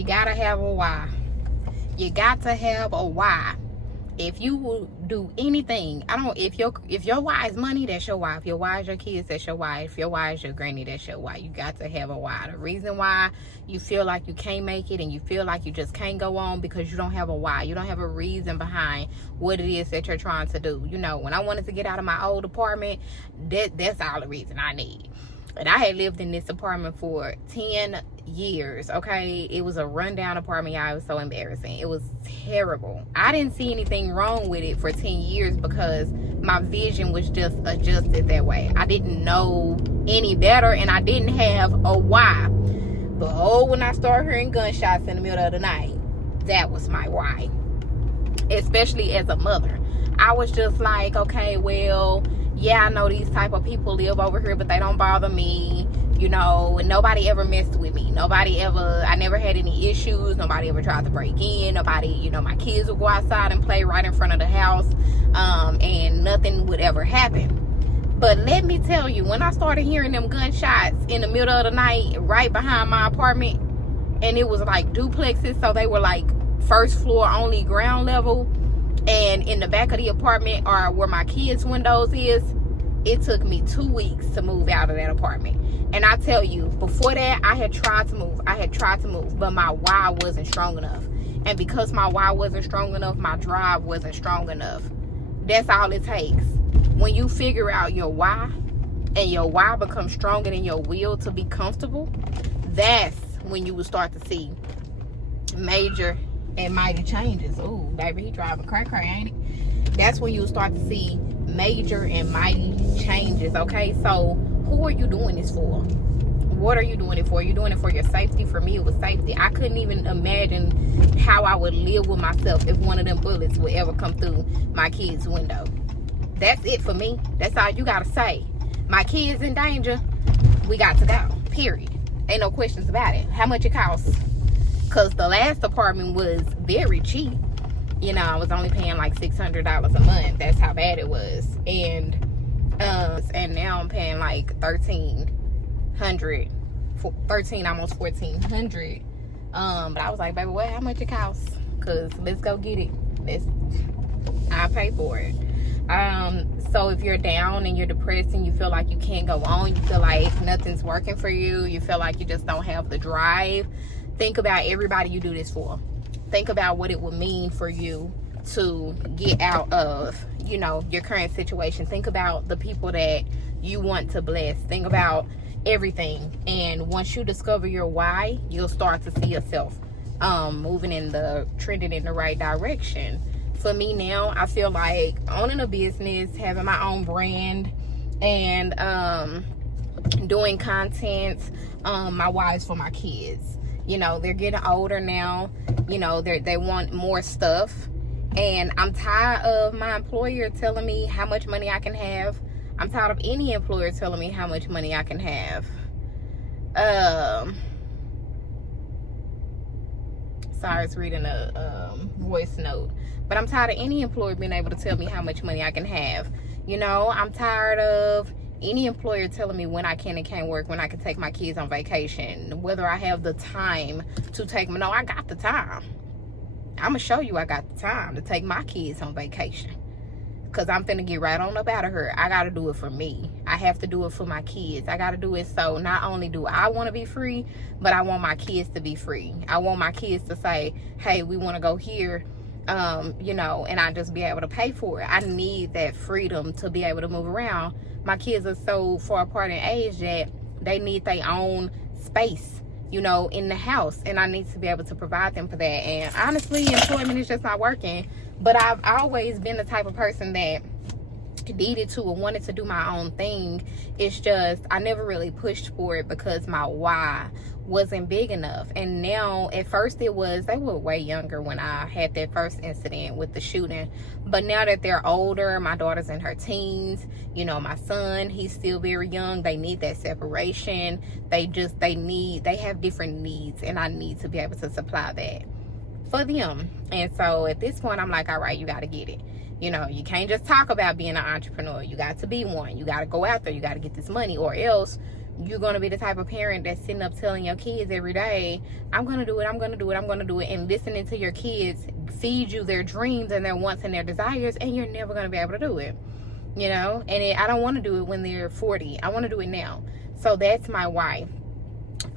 You gotta have a why. You got to have a why. If you will do anything, if your why is money, that's your why. If your why is your kids, that's your why. If your why is your granny, that's your why. You got to have a why. The reason why you feel like you can't make it and you feel like you just can't go on because you don't have a why. You don't have a reason behind what it is that you're trying to do. You know, when I wanted to get out of my old apartment, that's all the reason I need. And I had lived in this apartment for 10 years, okay? It was a rundown apartment, y'all. It was so embarrassing. It was terrible. I didn't see anything wrong with it for 10 years because my vision was just adjusted that way. I didn't know any better, and I didn't have a why. But when I started hearing gunshots in the middle of the night, that was my why. Especially as a mother. I was just like, okay, well, yeah, I know these type of people live over here, but they don't bother me, you know, and nobody ever messed with me. I never had any issues. Nobody ever tried to break in. Nobody, you know, my kids would go outside and play right in front of the house, and nothing would ever happen. But let me tell you, when I started hearing them gunshots in the middle of the night, right behind my apartment, and it was like duplexes, so they were like first floor only, ground level, and in the back of the apartment are where my kids' windows is. It took me 2 weeks to move out of that apartment. And I tell you, before that, I had tried to move, but my why wasn't strong enough. And because my why wasn't strong enough, my drive wasn't strong enough. That's all it takes. When you figure out your why, and your why becomes stronger than your will to be comfortable, that's when you will start to see major and mighty changes. Ooh, baby, he driving cray, ain't it? That's when you'll start to see major and mighty changes, okay? So who are you doing this for? What are you doing it for? You're doing it for your safety. For me, it was safety. I couldn't even imagine how I would live with myself if one of them bullets would ever come through my kid's window. That's it for me. That's all you gotta say. My kid's in danger, we got to go, period. Ain't no questions about it. How much it costs? Because the last apartment was very cheap. You know, I was only paying like $600 a month. That's how bad it was. And now I'm paying like $1,300, almost $1,400. But I was like, baby, what? How much it costs? Cause let's go get it. I pay for it. So if you're down and you're depressed and you feel like you can't go on, you feel like nothing's working for you, you feel like you just don't have the drive, think about everybody you do this for. Think about what it would mean for you to get out of, you know, your current situation. Think about the people that you want to bless. Think about everything. And once you discover your why, you'll start to see yourself trending in the right direction. For me now, I feel like owning a business, having my own brand, and doing content, my why is for my kids. You know, they're getting older now. You know, they want more stuff. And I'm tired of my employer telling me how much money I can have. I'm tired of any employer telling me how much money I can have. Sorry, it's reading a voice note. But I'm tired of any employer being able to tell me how much money I can have. You know, I'm tired of any employer telling me when I can and can't work, when I can take my kids on vacation, whether I have the time to take them. No, I got the time. I'm going to show you I got the time to take my kids on vacation. Because I'm finna get right on up out of here. I got to do it for me. I have to do it for my kids. I got to do it so not only do I want to be free, but I want my kids to be free. I want my kids to say, hey, we want to go here, you know, and I just be able to pay for it. I need that freedom to be able to move around. My kids are so far apart in age that they need their own space, you know, in the house. And I need to be able to provide them for that. And honestly, employment is just not working. But I've always been the type of person that needed to or wanted to do my own thing. It's just I never really pushed for it because my why wasn't big enough. And now, at first they were way younger when I had that first incident with the shooting. But now that they're older, my daughter's in her teens, you know, my son, he's still very young. They need that separation. They have different needs, and I need to be able to supply that for them. And so at this point, I'm like, all right, you got to get it. You know, you can't just talk about being an entrepreneur. You got to be one. You got to go out there. You got to get this money, or else you're going to be the type of parent that's sitting up telling your kids every day, I'm going to do it, I'm going to do it, I'm going to do it, and listening to your kids feed you their dreams and their wants and their desires, and you're never going to be able to do it, you know. And I don't want to do it when they're 40. I want to do it now. So that's my why.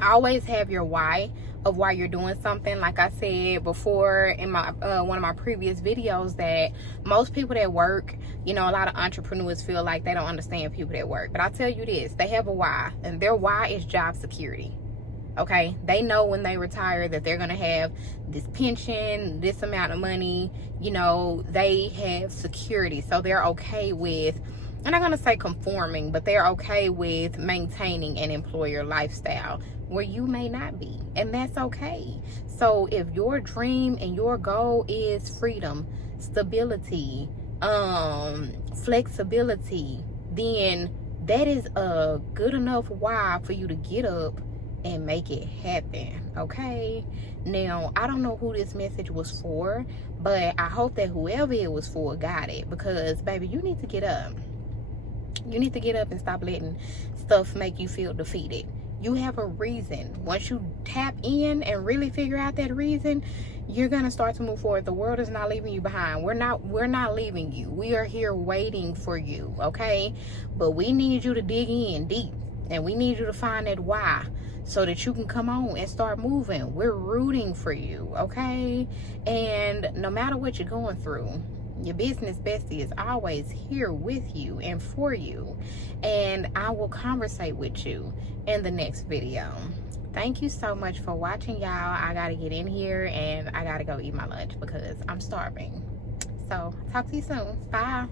Always have your why of why you're doing something. Like I said before in my one of my previous videos, that most people that work, you know, a lot of entrepreneurs feel like they don't understand people that work, but I tell you this, they have a why, and their why is job security. Okay, they know when they retire that they're gonna have this pension, this amount of money, you know, they have security. So they're okay with, I'm not gonna say conforming, but they're okay with maintaining an employer lifestyle where you may not be, and that's okay. So if your dream and your goal is freedom, stability, flexibility, then that is a good enough why for you to get up and make it happen. Okay, now I don't know who this message was for, but I hope that whoever it was for got it, because baby, you need to get up. You need to get up and stop letting stuff make you feel defeated. You have a reason. Once you tap in and really figure out that reason, you're gonna start to move forward. The world is not leaving you behind. We're not leaving you. We are here waiting for you, okay? But we need you to dig in deep, and we need you to find that why, so that you can come on and start moving. We're rooting for you, okay? And no matter what you're going through, your business bestie is always here with you and for you, and I will conversate with you in the next video. Thank you so much for watching, y'all. I gotta get in here and I gotta go eat my lunch because I'm starving. So talk to you soon. Bye.